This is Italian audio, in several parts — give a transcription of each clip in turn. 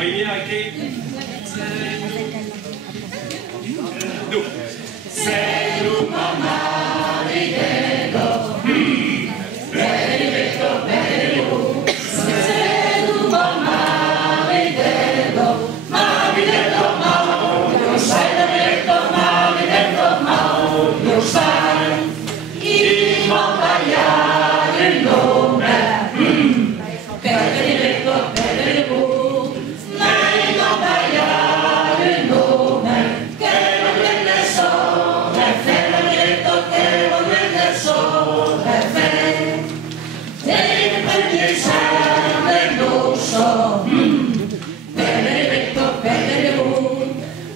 voyez anche no. Sei un mamma di Diego, benedetto, benedetto. Sei un mamma di Diego, ma mi detto ma, lo sai benedetto, ma mi detto ma, lo sai, il montagliare il nome, benedetto, benedetto, lei montagliare il nome, che non viene solo, è benedetto, che non viene solo, è benedetto, e per gli esami non so, benedetto, benedetto,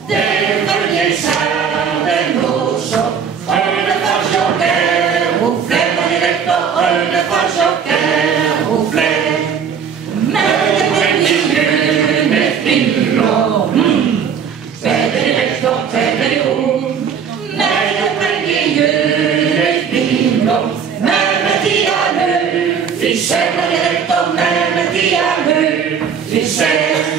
per gli esami non so, come faccio che un freddo benedetto, come faccio che un freddo, meglio per gli mettilo, benedetto, benedetto, meglio per gli mettilo, me metti a lui, fi sei benedetto, me metti a lui, fi sei